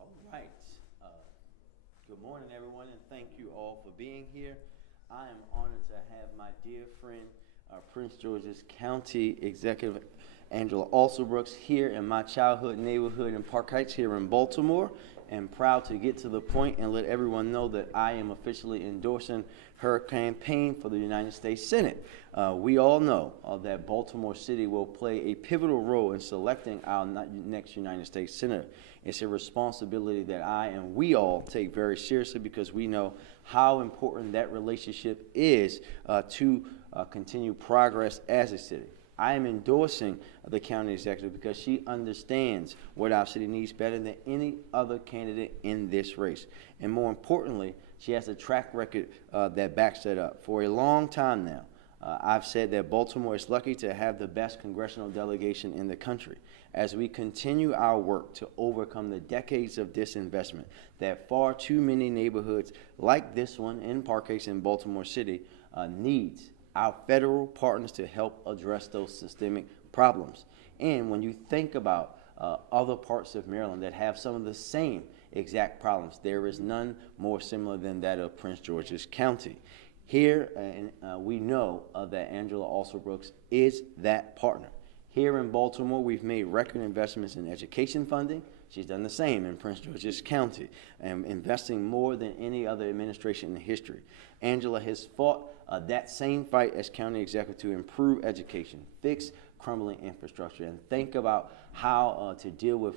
All right. Uh, Good morning, everyone, and thank you all for being here. I am honored to have my dear friend, Prince George's County Executive Angela Alsobrooks here in my childhood neighborhood in Park Heights here in Baltimore, and proud to get to the point and let everyone know that I am officially endorsing her campaign for the United States Senate. We all know that Baltimore City will play a pivotal role in selecting our next United States Senator. It's a responsibility that I and we all take very seriously because we know how important that relationship is to continue progress as a city. I am endorsing the county executive because she understands what our city needs better than any other candidate in this race. And more importantly, she has a track record that backs that up. For a long time now, I've said that Baltimore is lucky to have the best congressional delegation in the country. As we continue our work to overcome the decades of disinvestment that far too many neighborhoods like this one in Park Heights in Baltimore City needs our federal partners to help address those systemic problems. And when you think about other parts of Maryland that have some of the same exact problems, there is none more similar than that of Prince George's County. Here, we know that Angela Alsobrooks is that partner. Here in Baltimore, we've made record investments in education funding. She's done the same in Prince George's County, and investing more than any other administration in history. Angela has fought that same fight as county executive to improve education, fix crumbling infrastructure, and think about how to deal with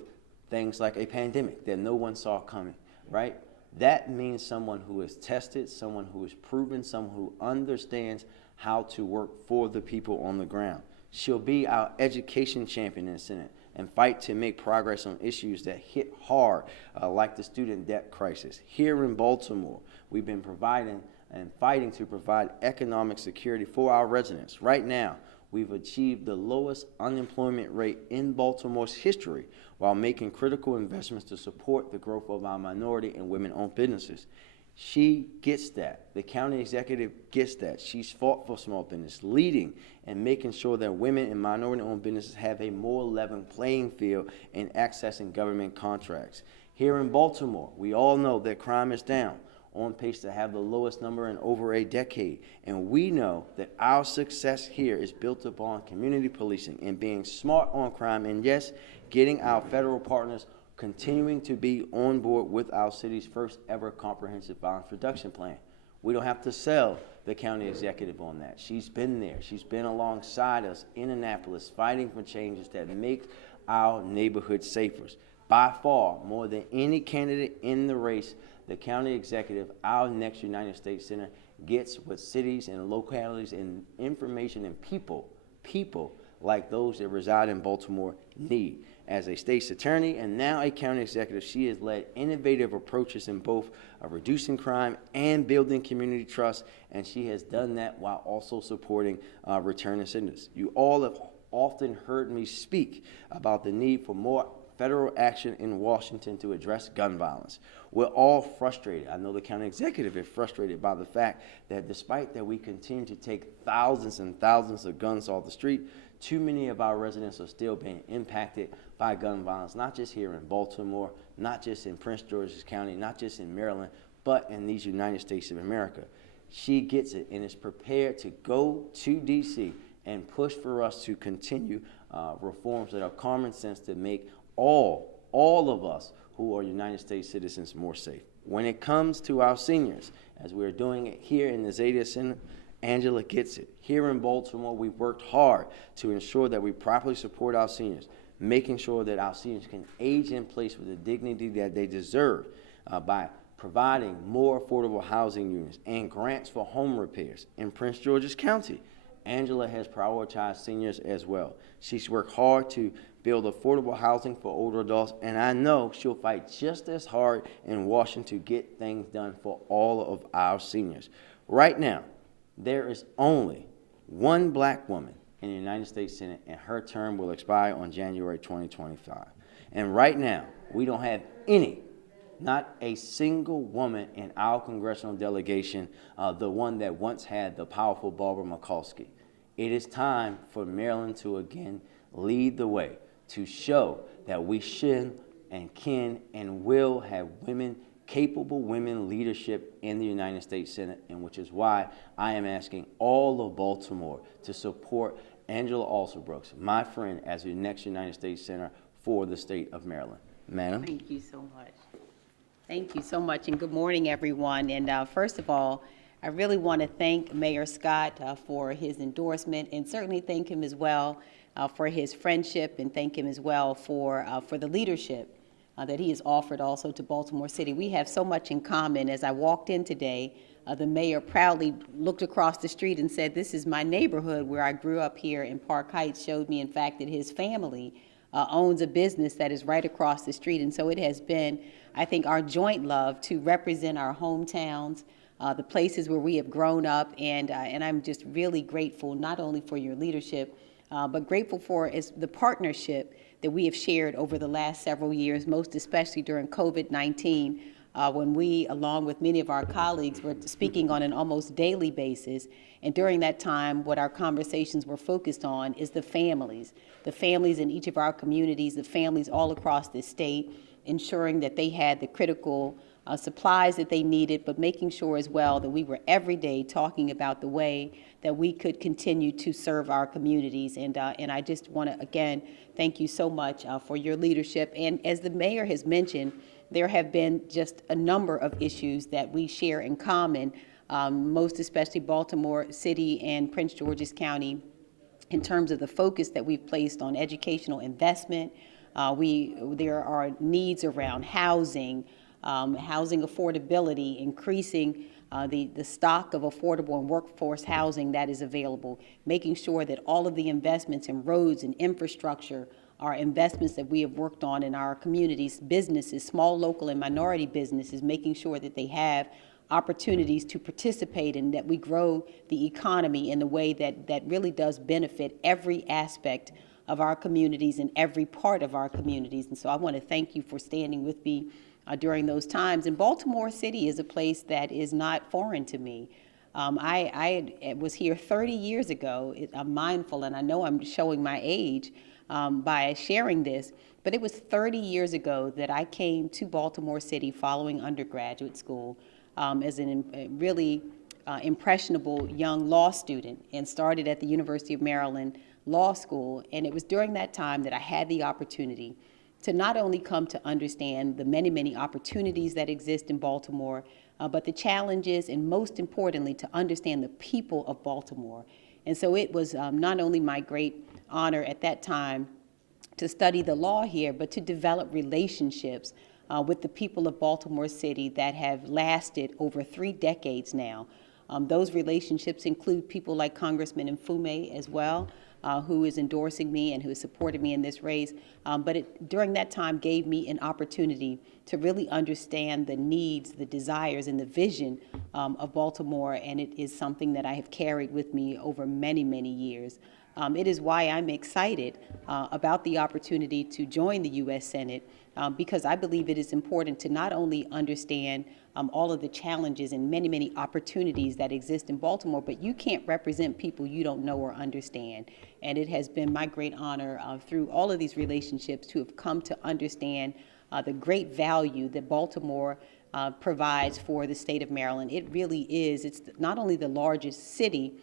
things like a pandemic that no one saw coming, right? That means someone who is tested, someone who is proven, someone who understands how to work for the people on the ground. She'll be our education champion in the Senate and fight to make progress on issues that hit hard, like the student debt crisis. Here in Baltimore, we've been providing and fighting to provide economic security for our residents. Right now, we've achieved the lowest unemployment rate in Baltimore's history while making critical investments to support the growth of our minority and women-owned businesses. She gets that. The county executive gets that. She's fought for small business, leading and making sure that women and minority-owned businesses have a more level playing field in accessing government contracts. Here in Baltimore, we all know that crime is down, on pace to have the lowest number in over a decade. And we know that our success here is built upon community policing and being smart on crime, and yes, getting our federal partners continuing to be on board with our city's first ever comprehensive violence reduction plan. We don't have to sell the county executive on that. She's been there. She's been alongside us in Annapolis fighting for changes that make our neighborhood safer. By far, more than any candidate in the race, the county executive, our next United States Senator, gets what cities and localities and information and people like those that reside in Baltimore need. As a state's attorney and now a county executive, she has led innovative approaches in both reducing crime and building community trust, and she has done that while also supporting returning citizens. You all have often heard me speak about the need for more federal action in Washington to address gun violence. We're all frustrated. I know the county executive is frustrated by the fact that despite that we continue to take thousands and thousands of guns off the street, too many of our residents are still being impacted by gun violence, not just here in Baltimore, not just in Prince George's County, not just in Maryland, but in these United States of America. She gets it and is prepared to go to D.C. and push for us to continue reforms that are common sense to make all of us who are United States citizens more safe. When it comes to our seniors, as we're doing it here in the Zeta Center, Angela gets it. Here in Baltimore, we've worked hard to ensure that we properly support our seniors, making sure that our seniors can age in place with the dignity that they deserve by providing more affordable housing units and grants for home repairs. In Prince George's County, Angela has prioritized seniors as well. She's worked hard to build affordable housing for older adults, and I know she'll fight just as hard in Washington to get things done for all of our seniors. Right now, there is only one black woman in the United States Senate, and her term will expire on January 2025. And right now, we don't have not a single woman in our congressional delegation, the one that once had the powerful Barbara Mikulski. It is time for Maryland to again lead the way, to show that we should and can and will have women, capable women leadership in the United States Senate, and which is why I am asking all of Baltimore to support Angela Alsobrooks, my friend, as the next United States Senator for the state of Maryland. Madam. Thank you so much. Thank you so much, and good morning, everyone. And first of all, I really want to thank Mayor Scott for his endorsement, and certainly thank him as well for his friendship, and thank him as well for the leadership that he has offered also to Baltimore City. We have so much in common. As I walked in today, the mayor proudly looked across the street and said, "This is my neighborhood where I grew up here in Park Heights," showed me, in fact, that his family owns a business that is right across the street. And so it has been, I think, our joint love to represent our hometowns, the places where we have grown up, and I'm just really grateful not only for your leadership, but grateful for the partnership that we have shared over the last several years, most especially during COVID-19, when we, along with many of our colleagues, were speaking on an almost daily basis. And during that time, what our conversations were focused on is the families in each of our communities, the families all across the state, ensuring that they had the critical supplies that they needed, but making sure as well that we were every day talking about the way that we could continue to serve our communities. And I just want to, again, thank you so much for your leadership. And as the mayor has mentioned, there have been just a number of issues that we share in common, most especially Baltimore City and Prince George's County, in terms of the focus that we've placed on educational investment. There are needs around housing, housing affordability, increasing the stock of affordable and workforce housing that is available, making sure that all of the investments in roads and infrastructure are investments that we have worked on in our communities, businesses, small, local, and minority businesses, making sure that they have opportunities to participate and that we grow the economy in a way that really does benefit every aspect of our communities and every part of our communities. And so I want to thank you for standing with me during those times. And Baltimore City is a place that is not foreign to me. I was here 30 years ago. I'm mindful, and I know I'm showing my age by sharing this, but it was 30 years ago that I came to Baltimore City following undergraduate school as a really impressionable young law student, and started at the University of Maryland Law School. And it was during that time that I had the opportunity to not only come to understand the many, many opportunities that exist in Baltimore, but the challenges, and most importantly, to understand the people of Baltimore. And so it was not only my great honor at that time to study the law here, but to develop relationships with the people of Baltimore City that have lasted over 3 decades now. Those relationships include people like Congressman Mfume as well, who is endorsing me and who has supported me in this race. But during that time gave me an opportunity to really understand the needs, the desires, and the vision of Baltimore, and it is something that I have carried with me over many, many years. It is why I'm excited about the opportunity to join the U.S. Senate, because I believe it is important to not only understand all of the challenges and many, many opportunities that exist in Baltimore, but you can't represent people you don't know or understand. And it has been my great honor through all of these relationships to have come to understand the great value that Baltimore provides for the state of Maryland. It really is. It's not only the largest city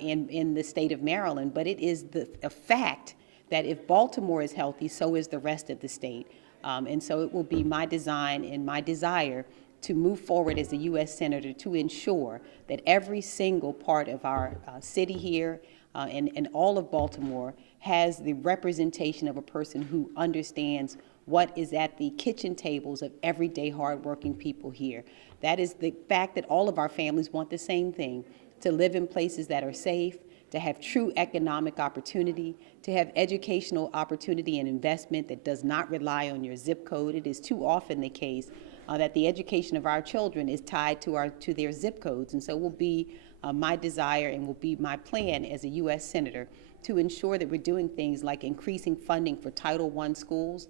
in the state of Maryland, but it is a fact that if Baltimore is healthy, so is the rest of the state. And so it will be my design and my desire to move forward as a U.S. Senator to ensure that every single part of our city here and all of Baltimore has the representation of a person who understands what is at the kitchen tables of everyday hardworking people here. That is the fact that all of our families want the same thing: to live in places that are safe, to have true economic opportunity, to have educational opportunity and investment that does not rely on your zip code. It is too often the case that the education of our children is tied to their zip codes. And so it will be my desire and will be my plan as a U.S. Senator to ensure that we're doing things like increasing funding for Title I schools,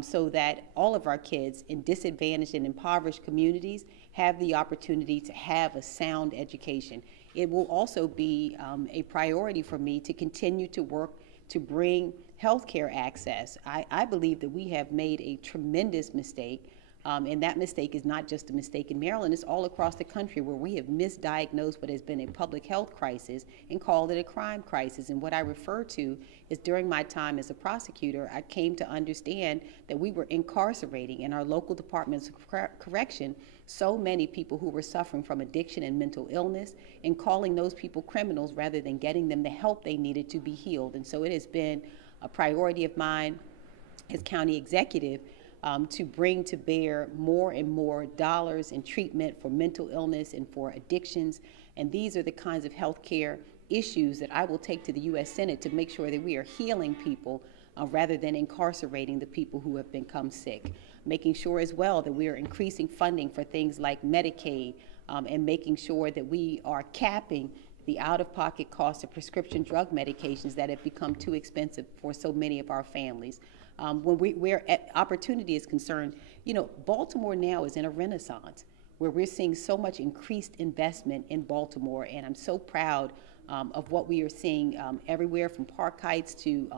so that all of our kids in disadvantaged and impoverished communities have the opportunity to have a sound education. It will also be a priority for me to continue to work to bring healthcare access. I believe that we have made a tremendous mistake. And that mistake is not just a mistake in Maryland, it's all across the country where we have misdiagnosed what has been a public health crisis and called it a crime crisis. And what I refer to is during my time as a prosecutor, I came to understand that we were incarcerating in our local departments of correction so many people who were suffering from addiction and mental illness and calling those people criminals rather than getting them the help they needed to be healed. And so it has been a priority of mine as county executive to bring to bear more and more dollars in treatment for mental illness and for addictions. And these are the kinds of health care issues that I will take to the U.S. Senate to make sure that we are healing people rather than incarcerating the people who have become sick. Making sure as well that we are increasing funding for things like Medicaid and making sure that we are capping the out-of-pocket cost of prescription drug medications that have become too expensive for so many of our families. Where opportunity is concerned, you know, Baltimore now is in a renaissance where we're seeing so much increased investment in Baltimore, and I'm so proud of what we are seeing everywhere from Park Heights to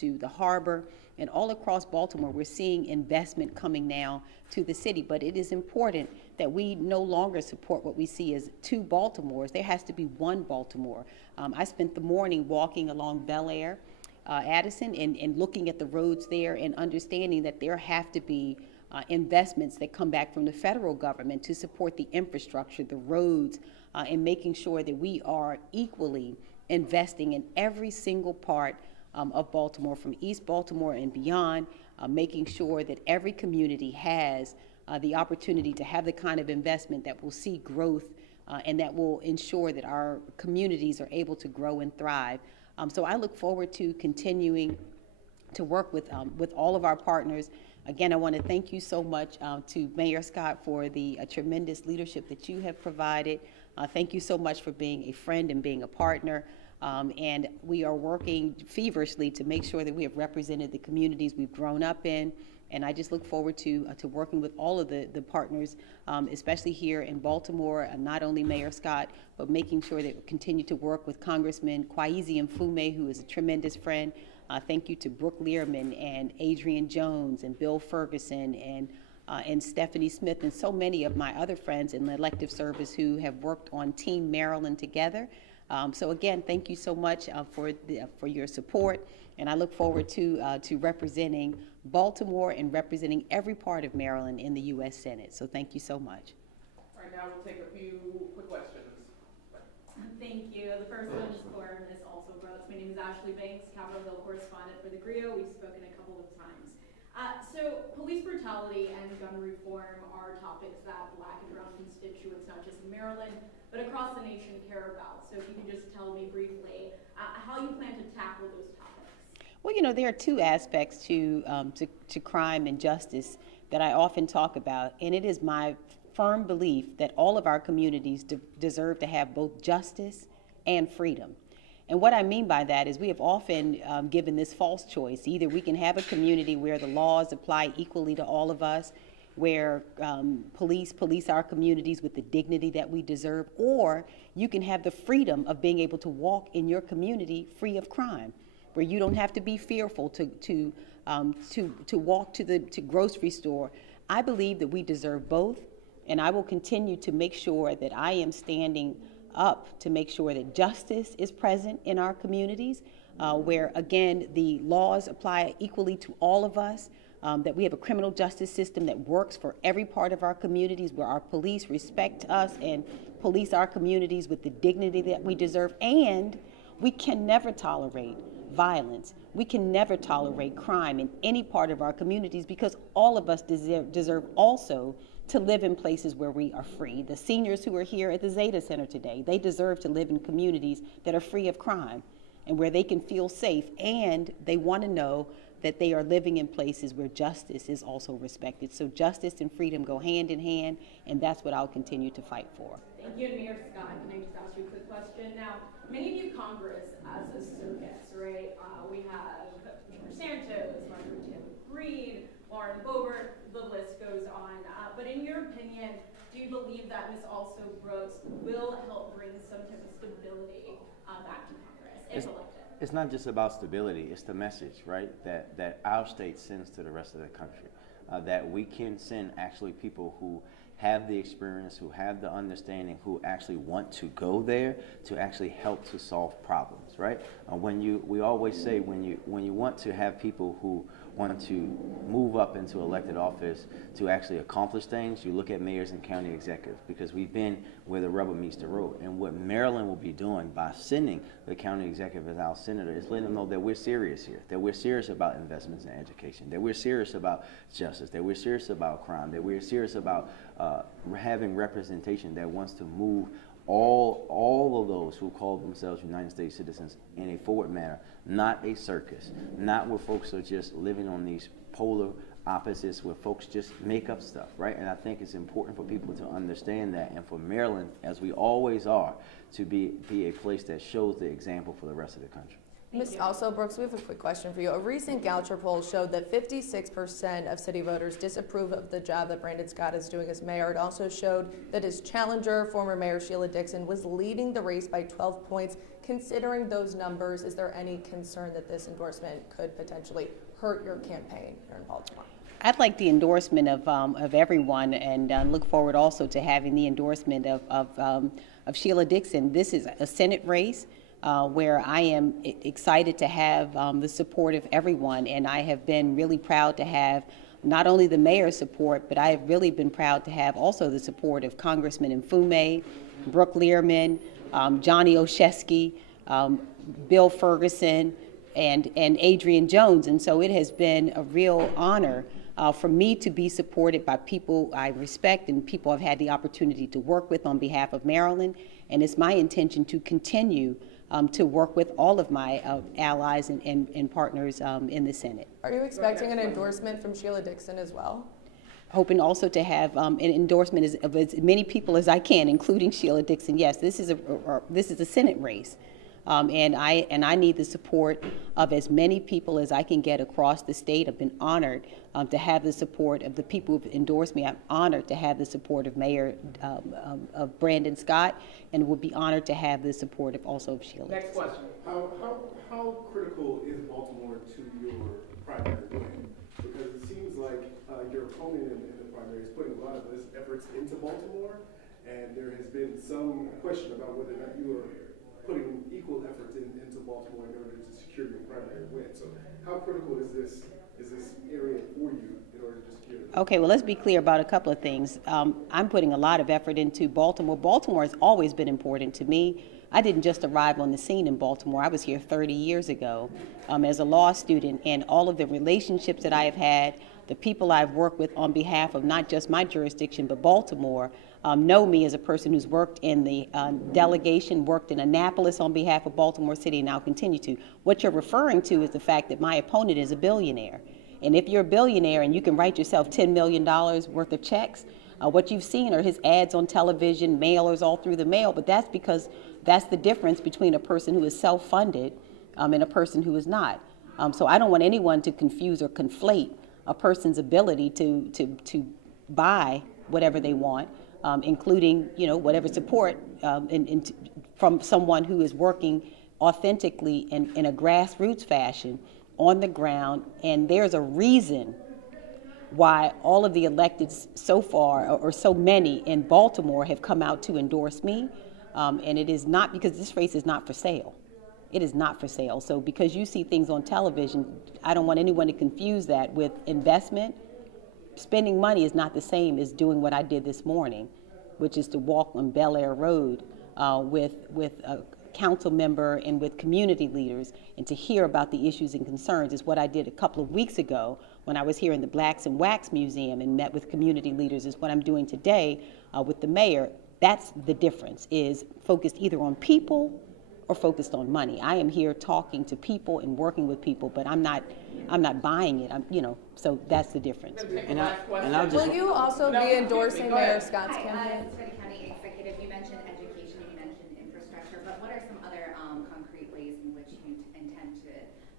the harbor and all across Baltimore. We're seeing investment coming now to the city, but it is important that we no longer support what we see as two Baltimores. There has to be one Baltimore. I spent the morning walking along Bel Air, Addison, and looking at the roads there and understanding that there have to be investments that come back from the federal government to support the infrastructure, the roads, and making sure that we are equally investing in every single part of Baltimore, from East Baltimore and beyond, making sure that every community has the opportunity to have the kind of investment that will see growth and that will ensure that our communities are able to grow and thrive. So I look forward to continuing to work with all of our partners. Again, I want to thank you so much to Mayor Scott for the tremendous leadership that you have provided. Thank you so much for being a friend and being a partner. And we are working feverishly to make sure that we have represented the communities we've grown up in. And I just look forward to working with all of the partners, especially here in Baltimore, not only Mayor Scott, but making sure that we continue to work with Congressman Kwaizi Mfume, who is a tremendous friend. Thank you to Brooke Learman and Adrian Jones and Bill Ferguson and Stephanie Smith and so many of my other friends in the elective service who have worked on Team Maryland together. So again, thank you so much for your support, and I look forward to representing Baltimore and representing every part of Maryland in the U.S. Senate. So thank you so much. All right, now we'll take a few quick questions. Thank you. The first one is for Ms. Alsobrooks. My name is Ashley Banks, Capitol Hill correspondent for the GRIO. We've spoken a couple of times. So police brutality and gun reform are topics that Black and brown constituents, not just in Maryland, but across the nation, care about. So if you could just tell me briefly how you plan to tackle those topics. Well, you know, there are two aspects to crime and justice that I often talk about, and it is my firm belief that all of our communities deserve to have both justice and freedom. And what I mean by that is we have often given this false choice. Either we can have a community where the laws apply equally to all of us, where police our communities with the dignity that we deserve, or you can have the freedom of being able to walk in your community free of crime, where you don't have to be fearful to walk to the grocery store. I believe that we deserve both, and I will continue to make sure that I am standing up to make sure that justice is present in our communities, where again the laws apply equally to all of us, that we have a criminal justice system that works for every part of our communities, where our police respect us and police our communities with the dignity that we deserve, and we can never tolerate violence. We can never tolerate crime in any part of our communities, because all of us deserve also to live in places where we are free. The seniors who are here at the Zeta Center today, they deserve to live in communities that are free of crime and where they can feel safe, and they want to know that they are living in places where justice is also respected. So justice and freedom go hand in hand, and that's what I'll continue to fight for. Thank you. And Mayor Scott, can I just ask you a quick question? Now, many view Congress as a circus, right? We have George Santos, Margaret Taylor Greene, Lauren Boebert, the list goes on. But in your opinion, do you believe that Ms. Alsobrooks will help bring some type of stability back to Congress if elected? it's not just about stability, it's the message, right, that our state sends to the rest of the country. That we can send actually people who have the experience, who have the understanding, who actually want to go there to actually help to solve problems, right? We always say when you want to have people who want to move up into elected office to actually accomplish things, you look at mayors and county executives, because we've been where the rubber meets the road. And what Maryland will be doing by sending the county executive as our senator is letting them know that we're serious here, that we're serious about investments in education, that we're serious about justice, that we're serious about crime, that we're serious about having representation that wants to move all of those who call themselves United States citizens in a forward manner, not a circus, not where folks are just living on these polar opposites where folks just make up stuff, right? And I think it's important for people to understand that, and for Maryland, as we always are, to be a place that shows the example for the rest of the country. Ms. Alsobrooks, we have a quick question for you. A recent Gallup poll showed that 56% of city voters disapprove of the job that Brandon Scott is doing as mayor. It also showed that his challenger, former Mayor Sheila Dixon, was leading the race by 12 points. Considering those numbers, is there any concern that this endorsement could potentially hurt your campaign here in Baltimore? I'd like the endorsement of everyone, and look forward also to having the endorsement of Sheila Dixon. This is a Senate race where I am excited to have the support of everyone, and I have been really proud to have not only the mayor's support, but I have really been proud to have also the support of Congressman Mfume, Brooke Learman, Johnny Oshesky, Bill Ferguson, and Adrian Jones. And so it has been a real honor for me to be supported by people I respect and people I've had the opportunity to work with on behalf of Maryland. And it's my intention to continue to work with all of my allies and partners in the Senate. Are you expecting an endorsement from Sheila Dixon as well? Hoping also to have an endorsement of as many people as I can, including Sheila Dixon. Yes, this is a Senate race, and I need the support of as many people as I can get across the state. I've been honored to have the support of the people who've endorsed me. I'm honored to have the support of Mayor of Brandon Scott, and would be honored to have the support of also of Sheila. Next question. How critical is Baltimore to your primary win? Because it seems like your opponent in the primary is putting a lot of his efforts into Baltimore, and there has been some question about whether or not you are putting equal efforts into Baltimore in order to secure your primary win. So how critical is this area for you in order to secure it? Okay, well, let's be clear about a couple of things. I'm putting a lot of effort into Baltimore. Baltimore has always been important to me. I didn't just arrive on the scene in Baltimore. I was here 30 years ago as a law student, and all of the relationships that I have had, the people I've worked with on behalf of not just my jurisdiction, but Baltimore, know me as a person who's worked in the delegation, worked in Annapolis on behalf of Baltimore City, and now continue to. What you're referring to is the fact that my opponent is a billionaire. And if you're a billionaire and you can write yourself $10 million worth of checks, what you've seen are his ads on television, mailers all through the mail, but that's because that's the difference between a person who is self-funded and a person who is not. So I don't want anyone to confuse or conflate a person's ability to buy whatever they want, including whatever support from someone who is working authentically in a grassroots fashion on the ground. And there's a reason why all of the electeds so far, or so many in Baltimore, have come out to endorse me. And it is not because this race is not for sale. It is not for sale. So because you see things on television, I don't want anyone to confuse that with investment. Spending money is not the same as doing what I did this morning, which is to walk on Bel Air Road with a council member and with community leaders, and to hear about the issues and concerns is what I did a couple of weeks ago when I was here in the Blacks and Wax Museum and met with community leaders, is what I'm doing today with the mayor. That's the difference, is focused either on people or focused on money. I am here talking to people and working with people, but I'm not buying it. So that's the difference. And I'll just Will you also be endorsing Mayor Scott's Hi, campaign? City County Executive. You mentioned education, you mentioned infrastructure, but what are some other concrete ways in which you intend to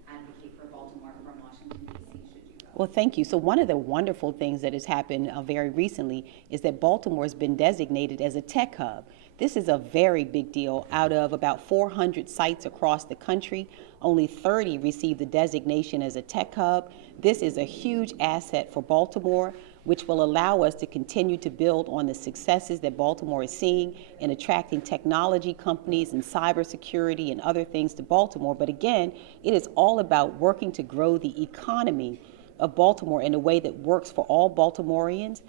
advocate for Baltimore from Washington, D.C. should you go? Well, thank you. So one of the wonderful things that has happened very recently is that Baltimore has been designated as a tech hub. This is a very big deal. Out of about 400 sites across the country, only 30 received the designation as a tech hub. This is a huge asset for Baltimore, which will allow us to continue to build on the successes that Baltimore is seeing in attracting technology companies and cybersecurity and other things to Baltimore. But again, it is all about working to grow the economy of Baltimore in a way that works for all Baltimoreans,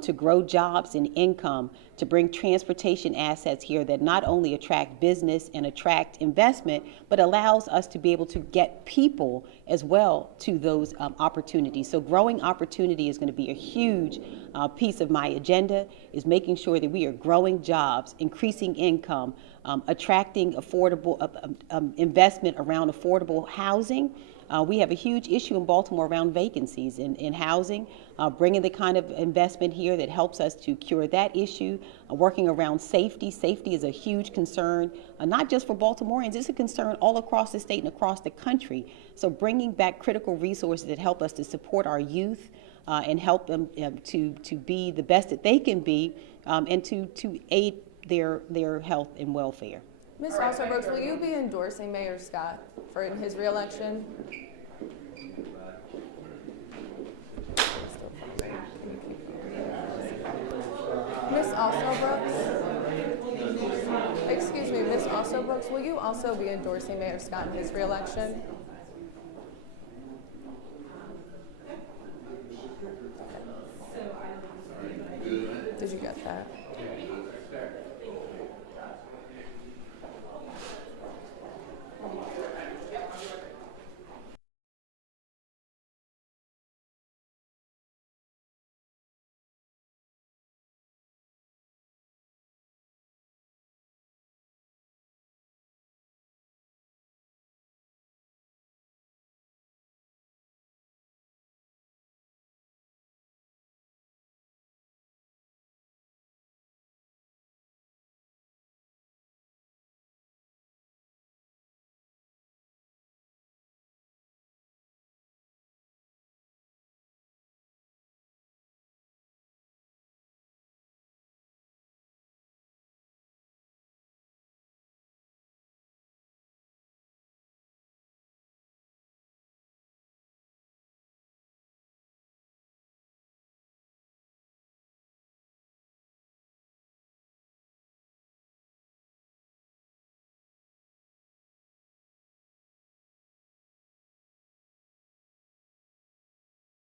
to grow jobs and income, to bring transportation assets here that not only attract business and attract investment, but allows us to be able to get people as well to those opportunities. So growing opportunity is going to be a huge piece of my agenda, is making sure that we are growing jobs, increasing income, attracting affordable investment around affordable housing. We have a huge issue in Baltimore around vacancies in housing, bringing the kind of investment here that helps us to cure that issue, working around safety. Safety is a huge concern, not just for Baltimoreans, it's a concern all across the state and across the country. So bringing back critical resources that help us to support our youth and help them to be the best that they can be, and to aid their health and welfare. Ms. Alsobrooks, will you be endorsing Mayor Scott for his reelection? Ms. Alsobrooks? Excuse me, Ms. Alsobrooks, will you also be endorsing Mayor Scott in his reelection?